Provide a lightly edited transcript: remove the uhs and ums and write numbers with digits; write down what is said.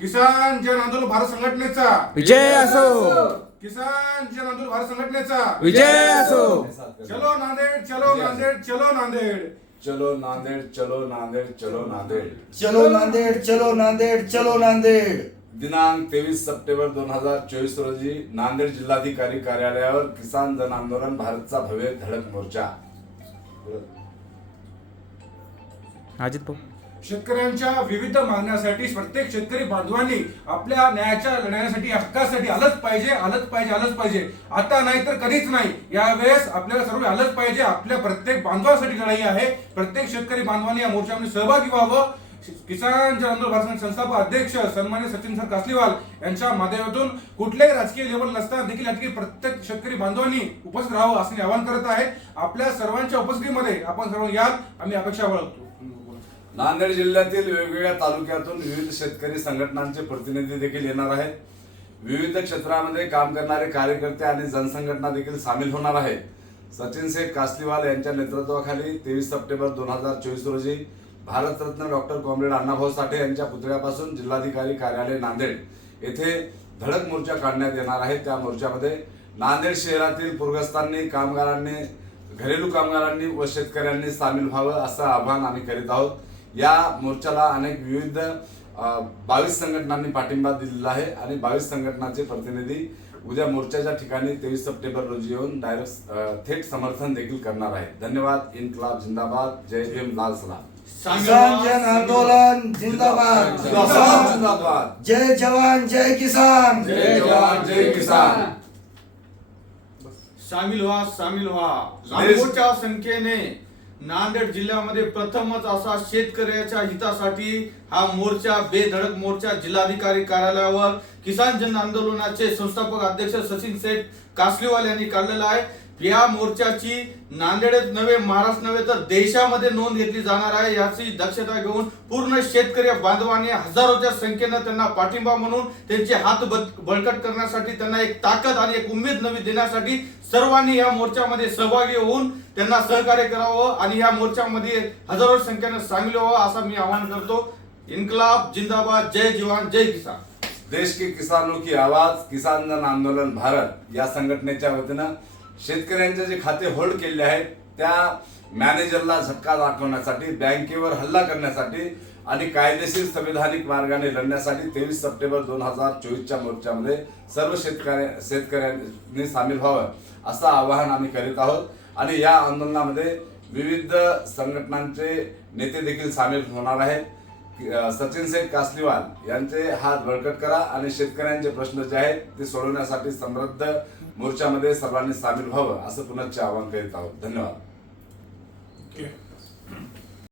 किसान जन आंदोलन भारत संघटनेचा विजय असो, किसान जन आंदोलन भारत संघटनेचा विजय असो। चलो नांदेड, चलो नांदेड, चलो नांदेड, चलो नांदेड, चलो नांदेड, चलो नांदेड। चलो नांदेड, चलो नांदेड, चलो नांदेड। दिनांक 23 सप्टेंबर 2024 रोजी नांदेड जिल्हाधिकारी कार्यालयावर किसान जन आंदोलन भारतचा भव्य धडक मोर्चा। अजित भाऊ, शेतकऱ्यांच्या विविध मागण्यासाठी प्रत्येक शेतकरी बांधवांनी आपल्या न्यायाच्या लढण्यासाठी हक्कासाठी आलंच पाहिजे, आलंच पाहिजे, आलंच पाहिजे। आता नाही तर कधीच नाही। यावेळेस आपल्याला सर्व आलंच पाहिजे। आपल्या प्रत्येक बांधवासाठी लढाई आहे। प्रत्येक शेतकरी बांधवांनी या मोर्चामध्ये सहभागी व्हावं। किसान जन आंदोलन भारत संस्थापक अध्यक्ष सन्मान्य सचिन सर कासलीवाल यांच्या माध्यमातून कुठल्याही राजकीय लेवल नसताना देखील या ठिकाणी प्रत्येक शेतकरी बांधवांनी उपस्थित राहावं असं आवाहन करत आहे। आपल्या सर्वांच्या उपस्थितीमध्ये आपण सर्व याल, आम्ही अपेक्षा बाळगतो। नांदेड जिल्ह्यातील वेगवेगळ्या तालुक्यातून विविध शेतकरी संघटनांचे प्रतिनिधी देखील येणार आहेत। विविध क्षेत्रामध्ये काम करणारे कार्यकर्ते आणि जनसंघटना देखील सामील होणार आहेत। सचिन शेख कासलीवाल यांच्या नेतृत्वाखाली 23 सप्टेंबर 2024 रोजी भारतरत्न डॉक्टर कॉम्रेड अण्णाभाऊ साठे यांच्या पुतळ्यापासून जिल्हाधिकारी कार्यालय नांदेड येथे धडक मोर्चा काढण्यात येणार आहे। त्या मोर्चामध्ये नांदेड शहरातील पूरग्रस्तांनी, कामगारांनी, घरेलू कामगारांनी व शेतकऱ्यांनी सामील व्हावं असं आवाहन आम्ही करीत आहोत। या मोर्चाला अनेक विविध 22 संघटनांनी पाठिंबा दिलेला आहे आणि 22 संघटनांचे प्रतिनिधी उद्या मोर्चाच्या ठिकाणी 23 सप्टेंबर रोजी येऊन थेट समर्थन देखील करणार आहेत। धन्यवाद। इन्कलाब जिंदाबाद, जय भीम, लाल सलाम। किसान जन आंदोलन जिंदाबाद, जिंदाबाद। जय जवान जय किसान, जय जवान जय किसान। सामील व्हा, सामील व्हा। लाखोच्या संख्येने नांदेड जिल्ह्यामध्ये प्रथमच असा शेतकऱ्याच्या हितासाठी हा मोर्चा, बेधडक मोर्चा जिल्हाधिकारी कार्यालयावर किसान जन आंदोलनाचे संस्थापक अध्यक्ष सचिन शेख कासलीवाल यांनी काढलेला आहे। या मोर्चाची नांदेडच नव्हे, महाराष्ट्र नव्हे तर देशामध्ये नोंद घेतली जाणार आहे। याची दक्षता घेऊन पूर्ण शेतकरी बांधवांनी हजारोच्या संख्येने त्यांना पाठिंबा म्हणून त्यांचे हात बळकट करण्यासाठी, त्यांना एक ताकद आणि एक उमेद नवी देण्यासाठी सर्वांनी या मोर्चामध्ये सहभागी होऊन त्यांना सहकार्य करावं आणि या मोर्चामध्ये हजारो संख्येने सामील व्हावं असं मी आवाहन करतो। इन्कलाब जिंदाबाद, जय जवान जय किसान। देश के किसानों की आवाज किसान जन आंदोलन भारत या संघटनेच्या वतीनं शेतकऱ्यांचे जे खाते होल्ड केले आहेत त्या मॅनेजरला झटका दाखवण्यासाठी, बँकेवर हल्ला करण्यासाठी आणि कायदेशीर संविधानिक मार्गाने लढण्यासाठी 23 सप्टेंबर 2024च्या मोर्चामध्ये सर्व शेतकऱ्यांनी सामील व्हावं असं आवाहन आम्ही करीत आहोत। आणि या आंदोलनामध्ये विविध संघटनांचे नेते देखील सामील होणार आहेत। सचिन शेख कासलीवाल यांचे हात बळकट करा आणि शेतकऱ्यांचे प्रश्न जे आहेत ते सोडवण्यासाठी समृद्ध मोर्चामध्ये सर्वांनी सामील व्हावं असं पुनश्च आवाहन करीत आहोत। धन्यवाद।